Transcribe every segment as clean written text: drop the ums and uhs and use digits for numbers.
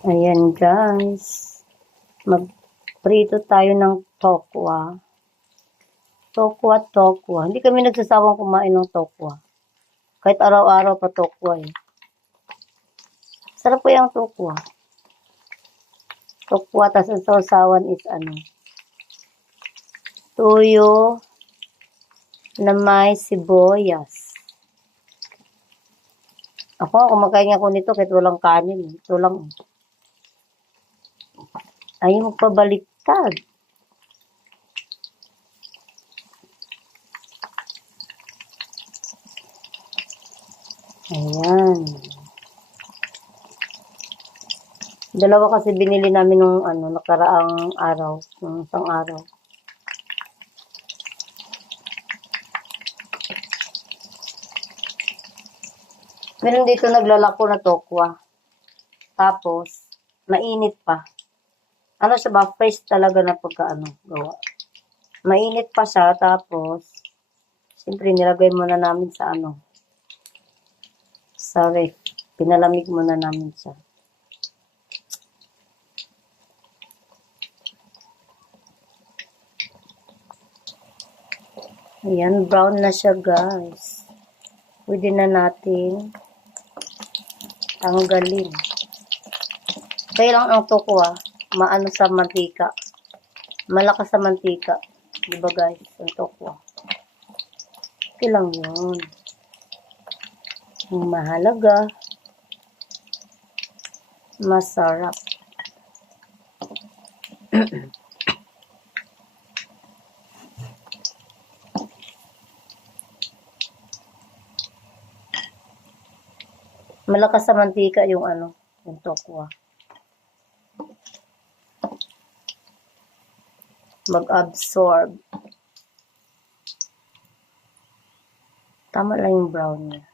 Ayan guys, magprito tayo ng tokwa. Tokwa. Hindi kami nagsasawang kumain ng tokwa. Kahit araw-araw pa tokwa eh. Sarap po yung tokwa. Tokwa, tas ang sausawan is tuyo na may sibuyas. Ako, kumakain ako nito kahit walang kanin. Ito lang. Ay, magpabaliktad. Ayan. Dalawa kasi binili namin nung nakaraang araw, nung isang araw. Meron dito naglalako na tokwa. Tapos, mainit pa. Ano siya ba? Fresh talaga na gawa. Mainit pa siya, tapos, siyempre, nilagay muna namin sa ref. Pinalamig muna namin siya. Ayan, brown na siya, guys. Pwede na natin tanggalin. Kaya lang ang tokwa, maano sa mantika. Malakas sa mantika. Diba guys, ang tokwa. Okay lang yun. Ang mahalaga, masarap. Malakas sa mantika yung yung tokwa. Mag-absorb. Tama lang yung brown niya.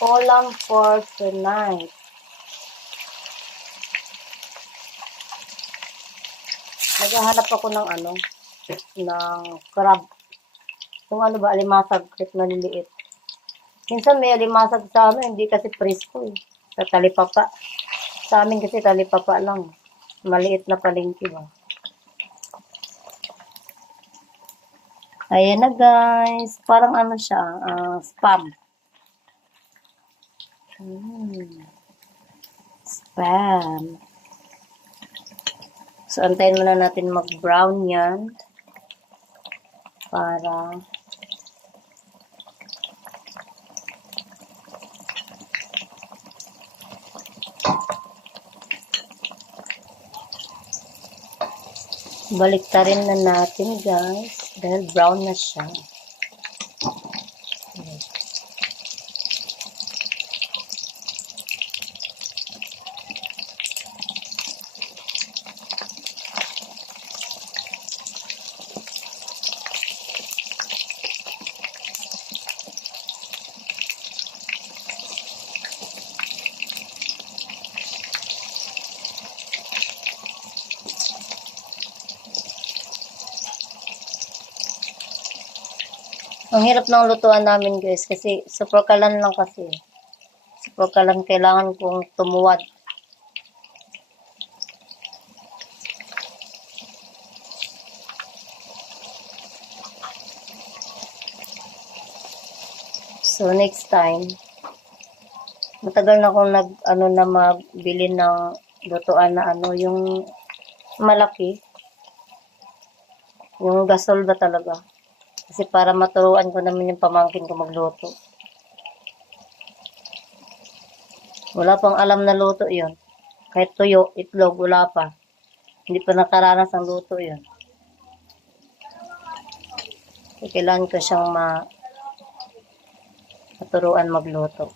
Ulam for tonight. Naghahanap ako ng ng crab. Yung alimasag, kahit maliliit. Minsan may alimasag sa amin, hindi kasi presko eh. Sa talipapa. Sa amin kasi talipapa lang. Maliit na palengke ba. Ayan na guys. Parang siya, spam. Spam. So, antayin muna natin mag-brown yan. Para baliktarin na natin guys. Dahil brown na siya. Ang hirap ng lutuan namin guys kasi super kalan lang kasi. Super kalan kailangan kong tumuwad. So next time, matagal na akong mabili ng lutuan na yung malaki. Yung gasol ba talaga? Kasi para maturuan ko naman yung pamangkin ko magluto. Wala pang alam na luto yun. Kahit tuyo, itlog, wala pa. Hindi pa nakaranas ang luto yun. So, kailangan ko siyang maturuan magluto.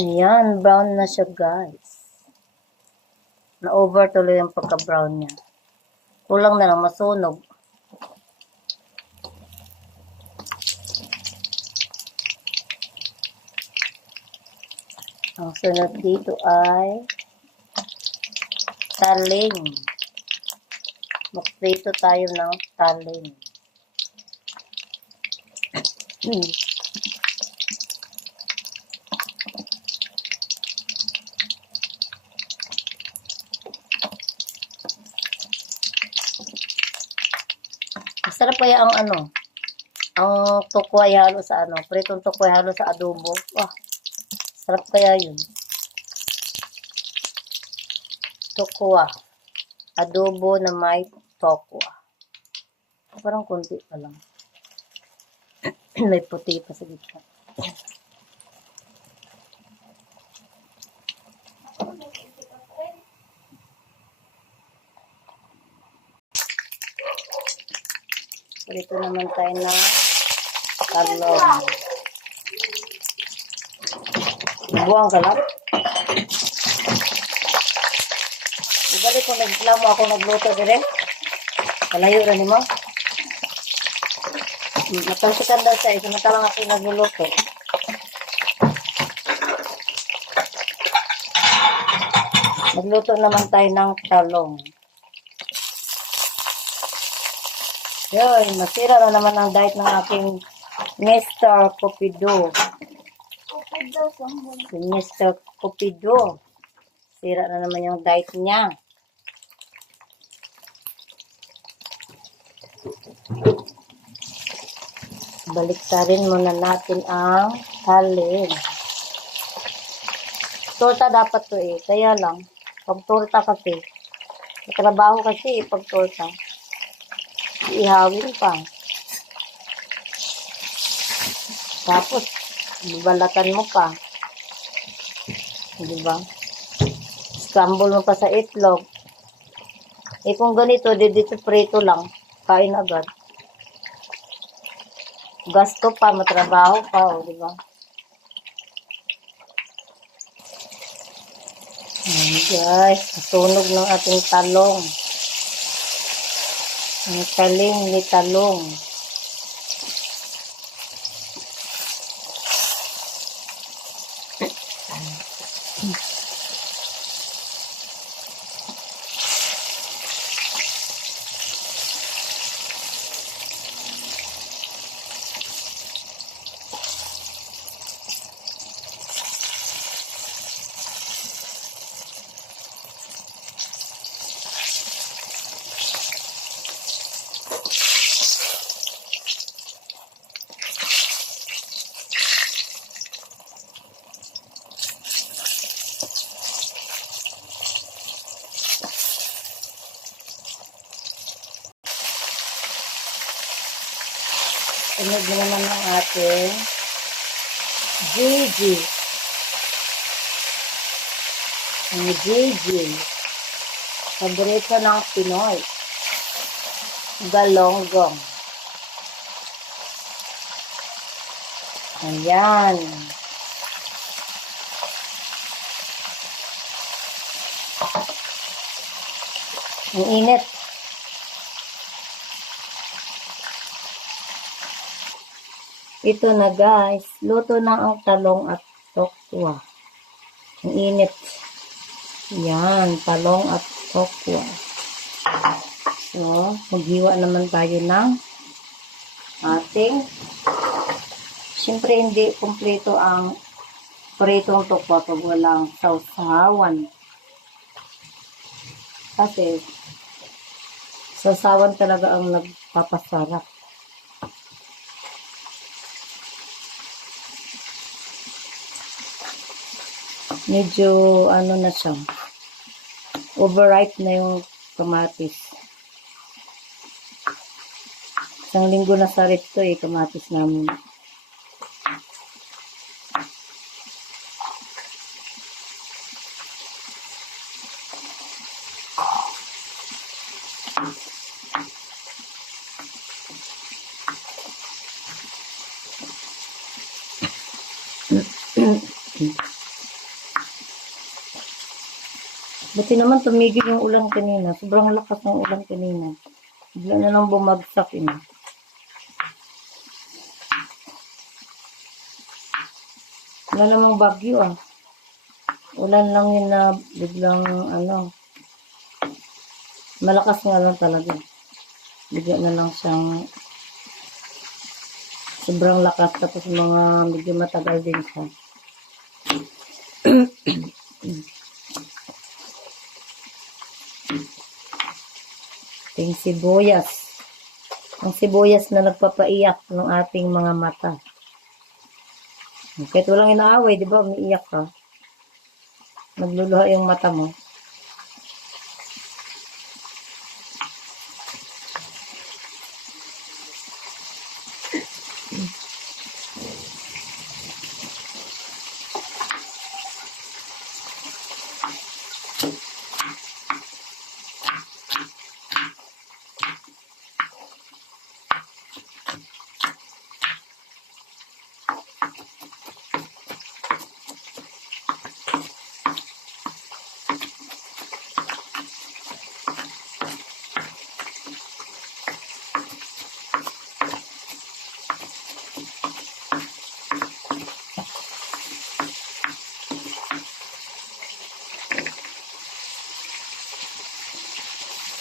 Ayan, brown na siya guys. Na-over tuloy yung pagka-brown niya. Kulang na lang masunog. Ang sunod dito ay taling. Magprito tayo ng taling. Masarap kaya ang ang tukway halo sa pritong tukway halo sa adobo. Wah, sarap kaya yun. Tokwa. Adobo na may tokwa. Parang konti pa lang. May puti pa sa gitna. Dito naman tayo na talong. Buwang ka lang. Ibalik ko nagreklamo ako nagluto dire. Malayo ra nimo. Matalsikan daw sa isa na lang ako nagluluto. Magluto naman tayo ng talong. Yoy, masira na naman ang diet ng aking Mr. Cupido. Si Mr. Cupido. Sira na naman yung diet niya. Baliktarin muna natin ang talin. Torta dapat to Kaya lang, pag torta kasi, trabaho kasi pag torta. Ihawin pa. Tapos, babalatan mo pa. Diba? Scramble mo pa sa itlog. Kung ganito, dito prito lang. Kain agad. Gasto pa, matrabaho pa, diba? Ayan guys, nasunog ng ating talong. Ang taling ni talong. Sunod na naman ang ating Gigi. Ang Gigi. Paborito ng Pinoy. Galonggong. Ayan. Ang init. Ito na guys, luto na ang talong at tokwa. Ang init. Yan, talong at tokwa. So, maghiwa naman tayo ng ating, siyempre hindi kumpleto ang pritong tokwa pag walang sausawan. Kasi, sausawan talaga ang nagpapasarap. Medyo na siya, overripe na yung kamatis. Isang linggo na sa rep to kamatis namin. Buti naman tumigil yung ulan kanina. Sobrang lakas ng ulan kanina. Bigla na lang bumagsak Wala namang bagyo Ulan lang yun na biglang ano, malakas nga lang talaga. Bigla na lang siyang sobrang lakas tapos mga medyo matagal din siya. Yung sibuyas. Ang sibuyas na nagpapaiyak ng ating mga mata. Kahit walang inaaway, di ba? Umiiyak ka. Nagluluha yung mata mo.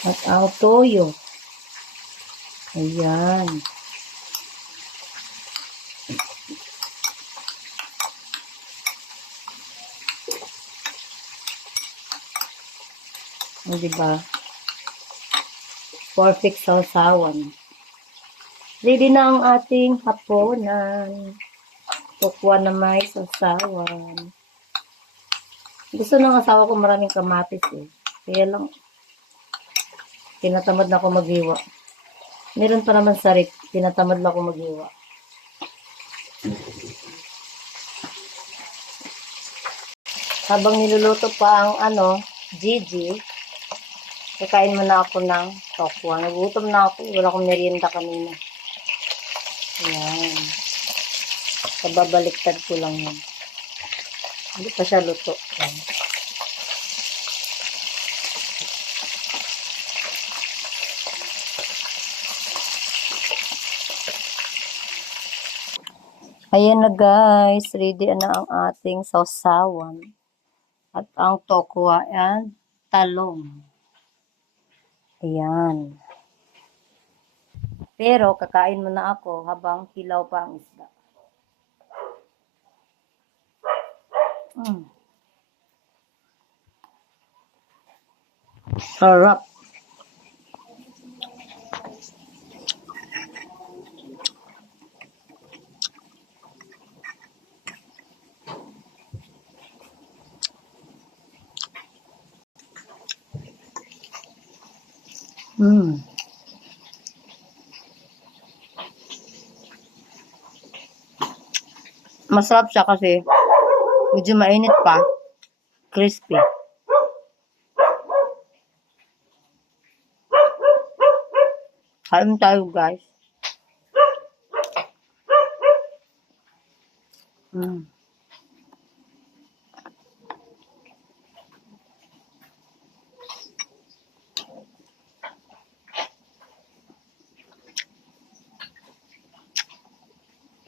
At ang toyo. Ayan. O, diba? Perfect sausawan. Ready na ang ating hapunan. Tukwa na may sausawan. Gusto ng asawa ko maraming kamatis eh. Kaya lang, tinatamad na ako maghiwa. Meron pa naman sa rip, tinatamad na ako maghiwa. Habang niluluto pa ang Gigi, kakain muna ako ng tokwa. Nagutom na ako, wala akong merienda kanina. Ayan. Kababaliktad ko lang yan. Hindi pa siya luto. Ayan. Ayan na guys, ready na ang ating sausawan. At ang tokwa yan, talong. Ayan. Pero kakain muna ako habang hilaw pa ang isda. Sarap. Masarap siya kasi medyo mainit pa. Crispy. Kain tayo guys.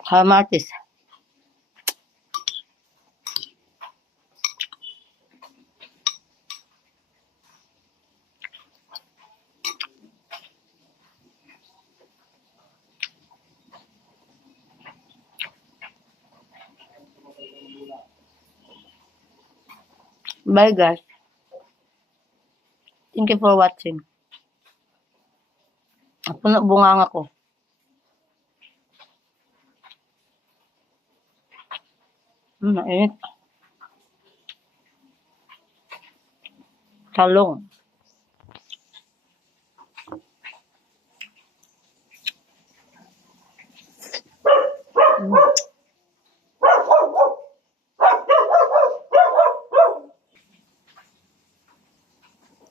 Kamatis. Bye guys. Thank you for watching. Puno bunganga ko. Mainit. Talong.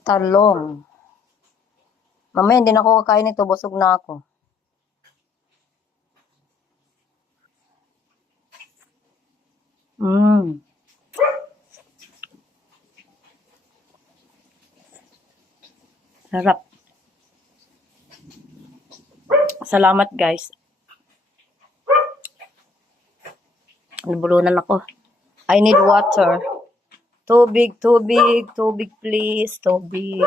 Talong. Mamaya hindi na ako kakain nito. Busog na ako. Sarap. Salamat guys. Nabulunan ako. I need water. Tubig, tubig, tubig please, tubig.